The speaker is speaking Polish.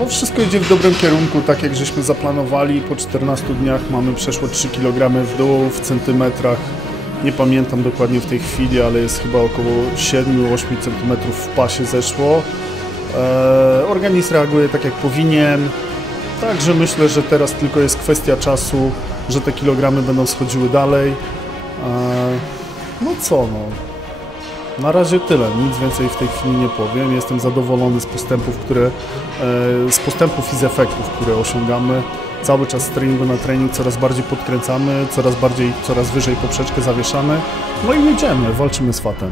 No wszystko idzie w dobrym kierunku, tak jak żeśmy zaplanowali. Po 14 dniach mamy przeszło 3 kg w dół w centymetrach. Nie pamiętam dokładnie w tej chwili, ale jest chyba około 7-8 cm w pasie zeszło. E, organizm reaguje tak jak powinien. Także myślę, że teraz tylko jest kwestia czasu, że te kilogramy będą schodziły dalej. E, no co no. Na razie tyle, nic więcej w tej chwili nie powiem. Jestem zadowolony z postępów, które, e, z postępów i z efektów, które osiągamy. Cały czas z treningu na trening coraz bardziej podkręcamy, coraz bardziej, coraz wyżej poprzeczkę zawieszamy. No i jedziemy, walczymy z fatem.